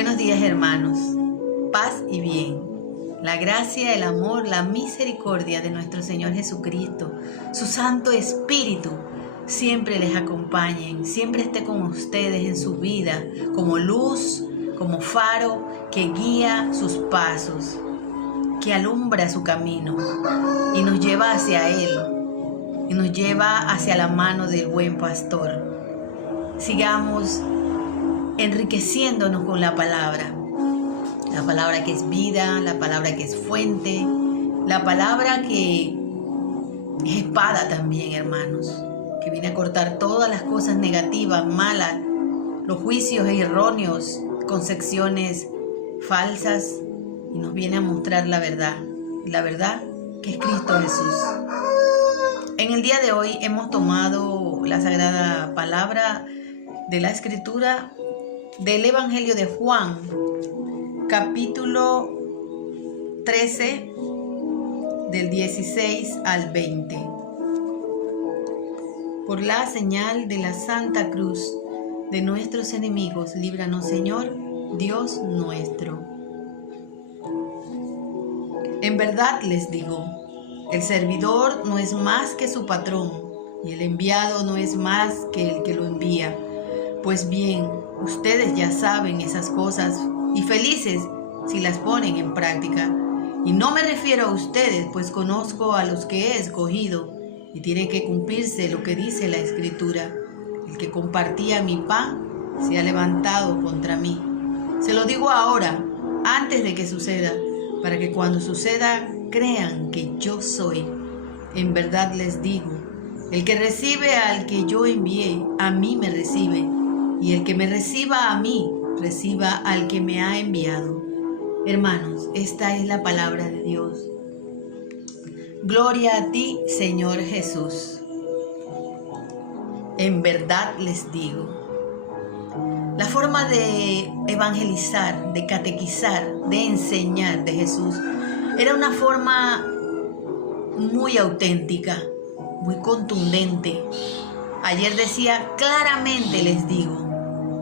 Buenos días, hermanos. Paz y bien. La gracia, el amor, la misericordia de nuestro Señor Jesucristo, su Santo Espíritu, siempre les acompañen, siempre esté con ustedes en su vida, como luz, como faro que guía sus pasos, que alumbra su camino y nos lleva hacia Él, y nos lleva hacia la mano del buen pastor. Sigamos enriqueciéndonos con la palabra que es vida, la palabra que es fuente, la palabra que es espada también, hermanos, que viene a cortar todas las cosas negativas, malas, los juicios erróneos, concepciones falsas, y nos viene a mostrar la verdad que es Cristo Jesús. En el día de hoy hemos tomado la sagrada palabra de la Escritura del Evangelio de Juan, capítulo 13, del 16 al 20. Por la señal de la Santa Cruz de nuestros enemigos, líbranos, Señor, Dios nuestro. En verdad les digo, el servidor no es más que su patrón, y el enviado no es más que el que lo envía. Pues bien, ustedes ya saben esas cosas y felices si las ponen en práctica. Y no me refiero a ustedes, pues conozco a los que he escogido y tiene que cumplirse lo que dice la Escritura. El que compartía mi pan se ha levantado contra mí. Se lo digo ahora, antes de que suceda, para que cuando suceda crean que yo soy. En verdad les digo, el que recibe al que yo envié, a mí me recibe. Y el que me reciba a mí, reciba al que me ha enviado. Hermanos, esta es la palabra de Dios. Gloria a ti, Señor Jesús. En verdad les digo. La forma de evangelizar, de catequizar, de enseñar de Jesús era una forma muy auténtica, muy contundente. Ayer decía, claramente les digo.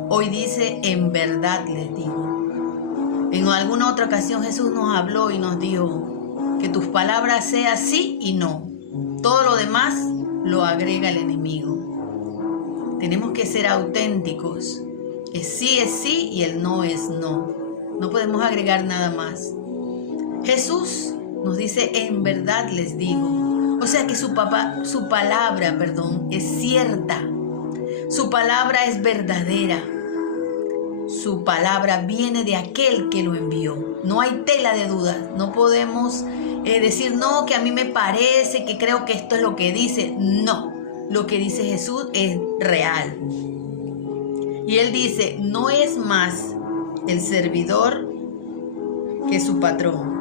Hoy dice, en verdad les digo. En alguna otra ocasión Jesús nos habló y nos dijo que tus palabras sean sí y no. Todo lo demás lo agrega el enemigo. Tenemos que ser auténticos. El sí es sí y el no es no. No podemos agregar nada más. Jesús nos dice, en verdad les digo. O sea que su palabra es cierta. Su palabra es verdadera. Su palabra viene de aquel que lo envió. No hay tela de dudas. No podemos decir, no, que a mí me parece, que creo que esto es lo que dice. No, lo que dice Jesús es real. Y Él dice, no es más el servidor que su patrón.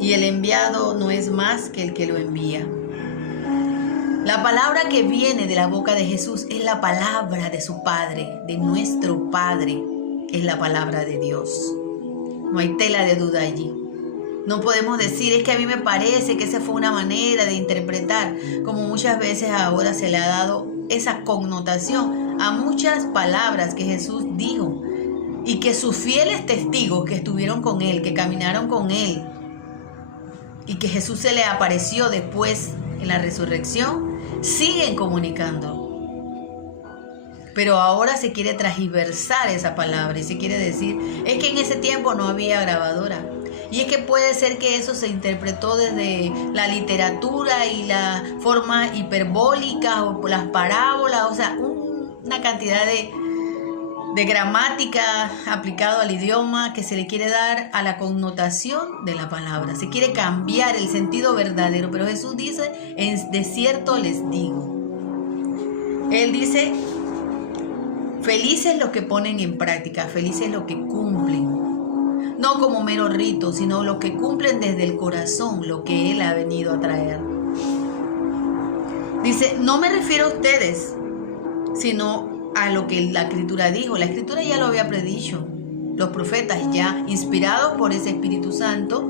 Y el enviado no es más que el que lo envía. La palabra que viene de la boca de Jesús es la palabra de su Padre, de nuestro Padre. Es la palabra de Dios. No hay tela de duda allí. No podemos decir, es que a mí me parece que esa fue una manera de interpretar, como muchas veces ahora se le ha dado esa connotación a muchas palabras que Jesús dijo y que sus fieles testigos que estuvieron con Él, que caminaron con Él y que Jesús se le apareció después en la resurrección, siguen comunicando. Pero ahora se quiere transversar esa palabra y se quiere decir, es que en ese tiempo no había grabadora. Y es que puede ser que eso se interpretó desde la literatura y la forma hiperbólica o las parábolas, o sea, una cantidad de gramática aplicado al idioma que se le quiere dar a la connotación de la palabra. Se quiere cambiar el sentido verdadero, pero Jesús dice, de cierto les digo. Él dice, felices los que ponen en práctica, felices los que cumplen. No como mero rito, sino los que cumplen desde el corazón lo que Él ha venido a traer. Dice, no me refiero a ustedes, sino a lo que la Escritura dijo. La Escritura ya lo había predicho. Los profetas ya, inspirados por ese Espíritu Santo,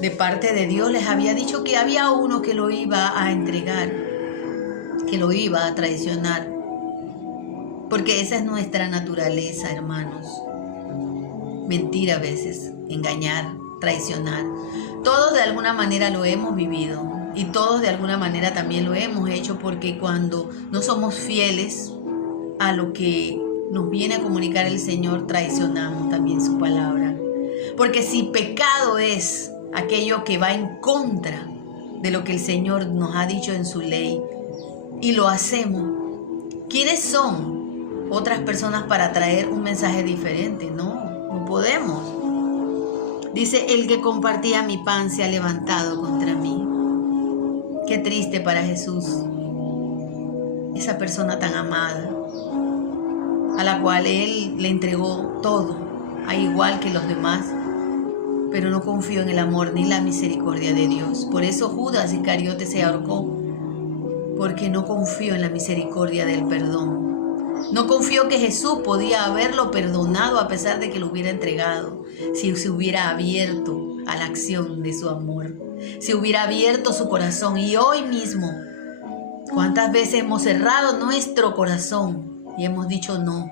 de parte de Dios, les había dicho que había uno que lo iba a entregar, que lo iba a traicionar. Porque esa es nuestra naturaleza, hermanos. Mentir a veces, engañar, traicionar. Todos de alguna manera lo hemos vivido y todos de alguna manera también lo hemos hecho, porque cuando no somos fieles a lo que nos viene a comunicar el Señor, traicionamos también su palabra. Porque si pecado es aquello que va en contra de lo que el Señor nos ha dicho en su ley y lo hacemos, ¿quiénes son otras personas para traer un mensaje diferente? No podemos. Dice, el que compartía mi pan se ha levantado contra mí. Qué triste para Jesús, esa persona tan amada, a la cual Él le entregó todo, al igual que los demás, pero no confió en el amor ni la misericordia de Dios. Por eso Judas Iscariote se ahorcó, porque no confió en la misericordia del perdón. No confió que Jesús podía haberlo perdonado a pesar de que lo hubiera entregado, si se hubiera abierto a la acción de su amor, si hubiera abierto su corazón. Y hoy mismo, ¿cuántas veces hemos cerrado nuestro corazón y hemos dicho no?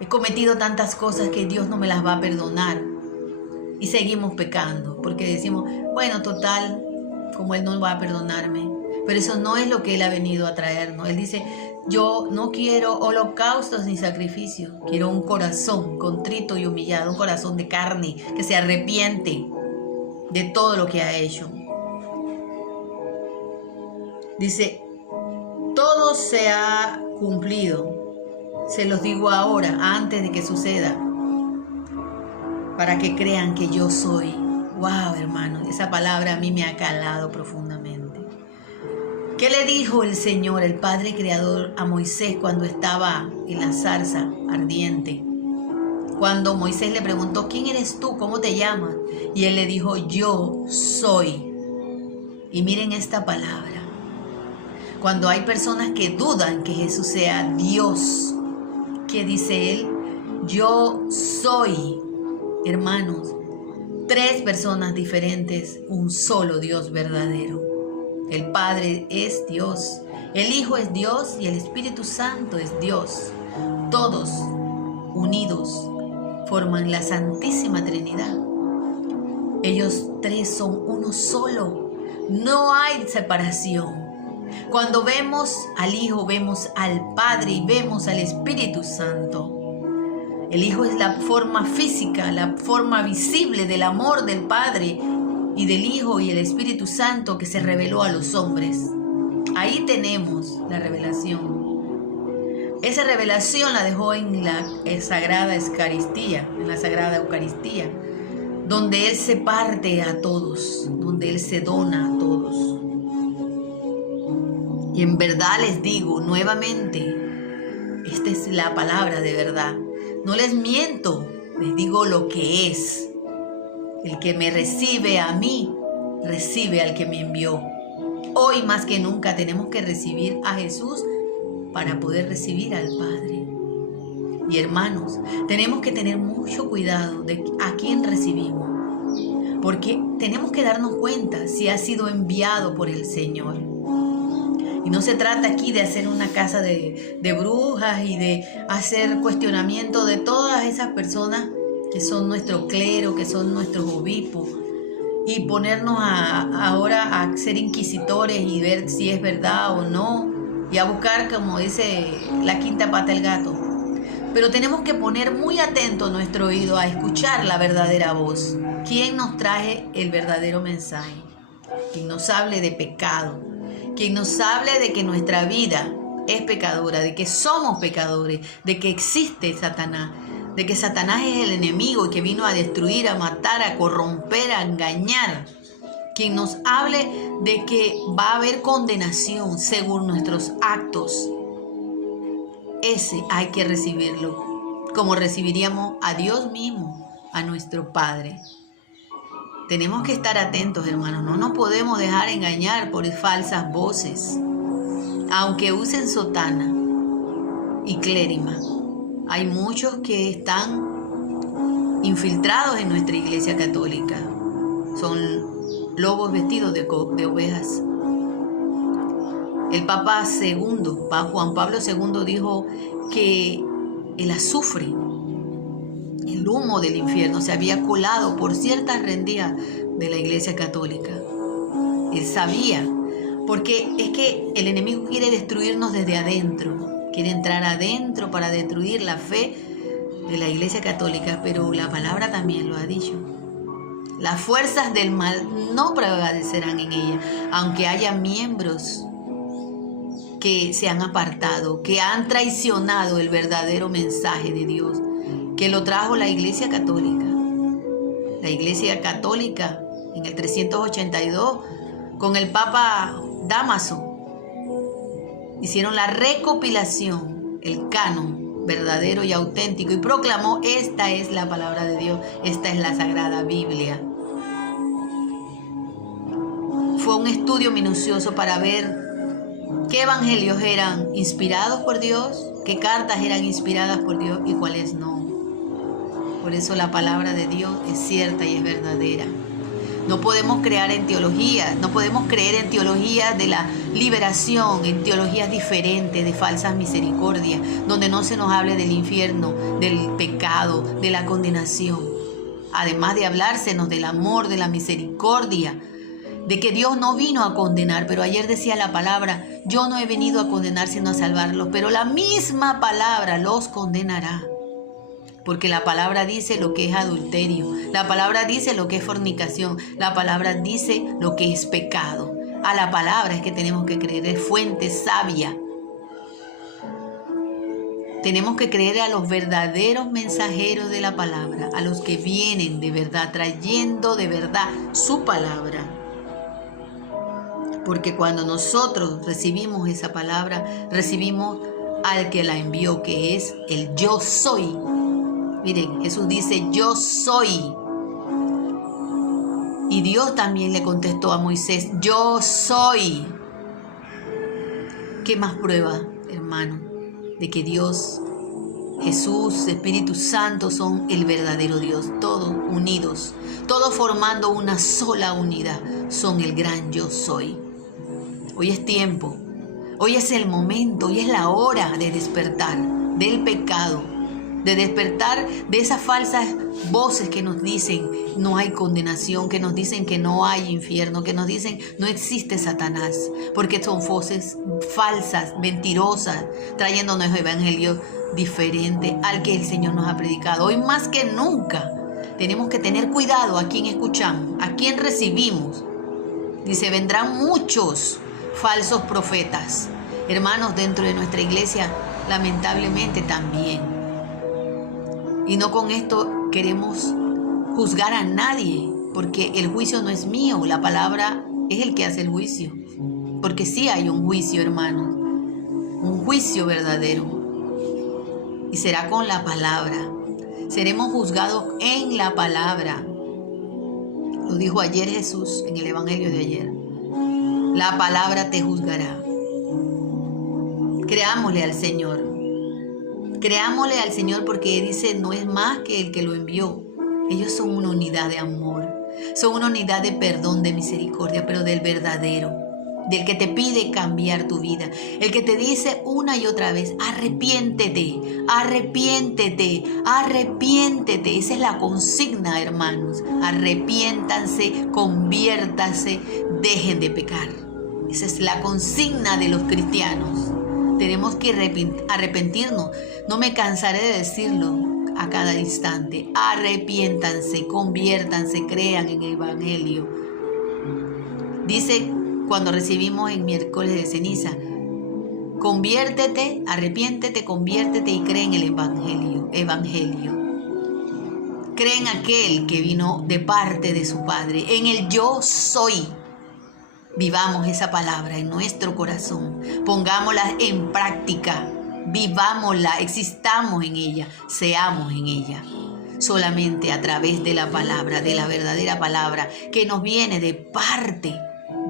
He cometido tantas cosas que Dios no me las va a perdonar. Y seguimos pecando porque decimos, bueno, total, como Él no va a perdonarme. Pero eso no es lo que Él ha venido a traernos. Él dice, yo no quiero holocaustos ni sacrificios. Quiero un corazón contrito y humillado, un corazón de carne que se arrepiente de todo lo que ha hecho. Dice, todo se ha cumplido. Se los digo ahora, antes de que suceda, para que crean que yo soy. Wow, hermanos, esa palabra a mí me ha calado profundamente. ¿Qué le dijo el Señor, el Padre Creador, a Moisés cuando estaba en la zarza ardiente? Cuando Moisés le preguntó, ¿quién eres tú? ¿Cómo te llamas? Y él le dijo, yo soy. Y miren esta palabra. Cuando hay personas que dudan que Jesús sea Dios, ¿qué dice él? Yo soy. Hermanos, 3 personas diferentes, un solo Dios verdadero. El Padre es Dios, el Hijo es Dios y el Espíritu Santo es Dios. Todos unidos forman la Santísima Trinidad. Ellos 3 son uno solo. No hay separación. Cuando vemos al Hijo, vemos al Padre y vemos al Espíritu Santo. El Hijo es la forma física, la forma visible del amor del Padre y del Hijo y el Espíritu Santo que se reveló a los hombres. Ahí tenemos la revelación. Esa revelación la dejó en la Sagrada Eucaristía, donde Él se parte a todos, donde Él se dona a todos. Y en verdad les digo nuevamente, esta es la palabra de verdad. No les miento, les digo lo que es. El que me recibe a mí, recibe al que me envió. Hoy más que nunca tenemos que recibir a Jesús para poder recibir al Padre. Y hermanos, tenemos que tener mucho cuidado de a quién recibimos, porque tenemos que darnos cuenta si ha sido enviado por el Señor. Y no se trata aquí de hacer una casa de brujas y de hacer cuestionamiento de todas esas personas que son nuestro clero, que son nuestros obispos, y ponernos ahora a ser inquisitores y ver si es verdad o no, y a buscar, como dice, la quinta pata del gato. Pero tenemos que poner muy atento nuestro oído a escuchar la verdadera voz. ¿Quién nos trae el verdadero mensaje? Quien nos hable de pecado, quien nos hable de que nuestra vida es pecadora, de que somos pecadores, de que existe Satanás, de que Satanás es el enemigo y que vino a destruir, a matar, a corromper, a engañar. Quien nos hable de que va a haber condenación según nuestros actos, ese hay que recibirlo, como recibiríamos a Dios mismo, a nuestro Padre. Tenemos que estar atentos, hermanos. No nos podemos dejar engañar por falsas voces, aunque usen sotana y clérima. Hay muchos que están infiltrados en nuestra iglesia católica. Son lobos vestidos de ovejas. El Papa II, Juan Pablo II, dijo que el azufre, el humo del infierno, se había colado por ciertas rendijas de la Iglesia Católica. Él sabía, porque es que el enemigo quiere destruirnos desde adentro, quiere entrar adentro para destruir la fe de la Iglesia Católica, pero la palabra también lo ha dicho. Las fuerzas del mal no prevalecerán en ella, aunque haya miembros que se han apartado, que han traicionado el verdadero mensaje de Dios, que lo trajo la Iglesia Católica. La Iglesia Católica en el 382, con el Papa Dámaso, hicieron la recopilación, el canon verdadero y auténtico, y proclamó: esta es la palabra de Dios, esta es la Sagrada Biblia. Fue un estudio minucioso para ver qué evangelios eran inspirados por Dios, qué cartas eran inspiradas por Dios y cuáles no. Por eso la palabra de Dios es cierta y es verdadera. No podemos creer en teologías de la liberación, en teologías diferentes, de falsas misericordias, donde no se nos hable del infierno, del pecado, de la condenación. Además de hablársenos del amor, de la misericordia, de que Dios no vino a condenar, pero ayer decía la palabra: yo no he venido a condenar sino a salvarlos, pero la misma palabra los condenará. Porque la palabra dice lo que es adulterio, la palabra dice lo que es fornicación, la palabra dice lo que es pecado. A la palabra es que tenemos que creer, es fuente sabia. Tenemos que creer a los verdaderos mensajeros de la palabra, a los que vienen de verdad, trayendo de verdad su palabra. Porque cuando nosotros recibimos esa palabra, recibimos al que la envió, que es el yo soy. Miren, Jesús dice: yo soy. Y Dios también le contestó a Moisés: yo soy. ¿Qué más prueba, hermano, de que Dios, Jesús, Espíritu Santo son el verdadero Dios? Todos unidos, todos formando una sola unidad, son el gran yo soy. Hoy es tiempo, hoy es el momento, hoy es la hora de despertar del pecado, de despertar de esas falsas voces que nos dicen no hay condenación, que nos dicen que no hay infierno, que nos dicen no existe Satanás, porque son voces falsas, mentirosas, trayéndonos evangelios diferentes al que el Señor nos ha predicado. Hoy más que nunca tenemos que tener cuidado a quién escuchamos, a quién recibimos. Dice: vendrán muchos falsos profetas. Hermanos, dentro de nuestra iglesia, lamentablemente también. Y no con esto queremos juzgar a nadie, porque el juicio no es mío, la palabra es el que hace el juicio. Porque sí hay un juicio, hermanos, un juicio verdadero. Y será con la palabra. Seremos juzgados en la palabra. Lo dijo ayer Jesús en el Evangelio de ayer. La palabra te juzgará. Creámosle al Señor. Creámosle al Señor, porque dice: no es más que el que lo envió. Ellos son una unidad de amor. Son una unidad de perdón, de misericordia, pero del verdadero. Del que te pide cambiar tu vida. El que te dice una y otra vez: arrepiéntete, arrepiéntete, arrepiéntete. Esa es la consigna, hermanos. Arrepiéntanse, conviértanse, dejen de pecar. Esa es la consigna de los cristianos. Tenemos que arrepentirnos. No me cansaré de decirlo a cada instante. Arrepiéntanse, conviértanse, crean en el Evangelio. Dice cuando recibimos en miércoles de ceniza: conviértete, arrepiéntete, conviértete y cree en el Evangelio. Cree en aquel que vino de parte de su Padre, en el yo soy. Vivamos esa palabra en nuestro corazón, pongámosla en práctica, vivámosla, existamos en ella, seamos en ella. Solamente a través de la palabra, de la verdadera palabra que nos viene de parte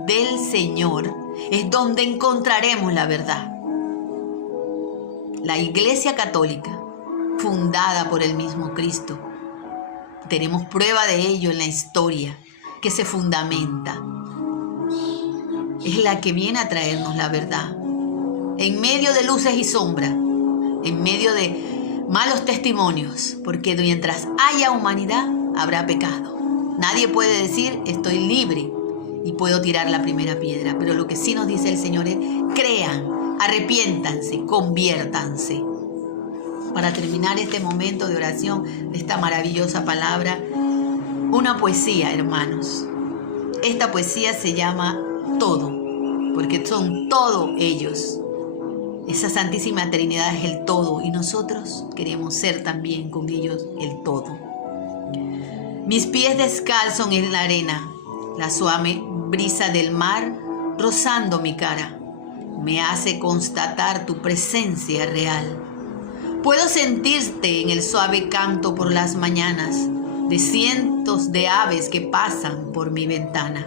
del Señor, es donde encontraremos la verdad. La Iglesia Católica, fundada por el mismo Cristo, tenemos prueba de ello en la historia, que se fundamenta. Es la que viene a traernos la verdad. en medio de luces y sombras, en medio de malos testimonios, porque mientras haya humanidad, habrá pecado. Nadie puede decir, estoy libre y puedo tirar la primera piedra, pero lo que sí nos dice el Señor es, crean, arrepiéntanse, conviértanse. Para terminar este momento de oración, de esta maravillosa palabra, una poesía, hermanos. Esta poesía se llama Todo, porque son todo ellos. Esa Santísima Trinidad es el todo y nosotros queremos ser también con ellos el todo. Mis pies descalzos en la arena, la suave brisa del mar rozando mi cara, me hace constatar tu presencia real. Puedo sentirte en el suave canto por las mañanas de cientos de aves que pasan por mi ventana.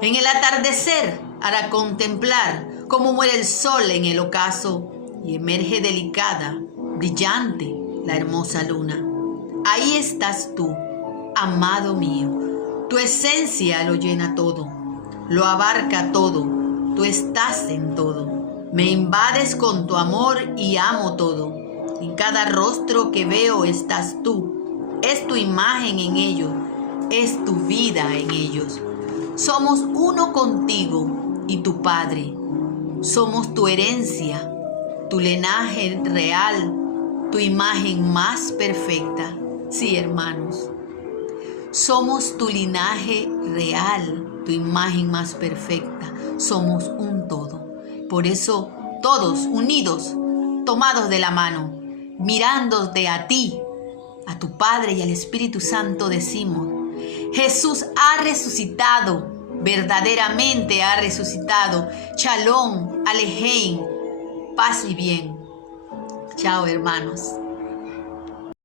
En el atardecer, hará contemplar cómo muere el sol en el ocaso y emerge delicada, brillante, la hermosa luna. Ahí estás tú, amado mío. Tu esencia lo llena todo, lo abarca todo. Tú estás en todo. Me invades con tu amor y amo todo. En cada rostro que veo estás tú. Es tu imagen en ellos, es tu vida en ellos. Somos uno contigo y tu Padre. Somos tu herencia, tu linaje real, tu imagen más perfecta. Sí, hermanos, somos tu linaje real, tu imagen más perfecta. Somos un todo. Por eso, todos unidos, tomados de la mano, mirándote a ti, a tu Padre y al Espíritu Santo, decimos, Jesús ha resucitado, verdaderamente ha resucitado. Shalom, Alejein, paz y bien. Chao, hermanos.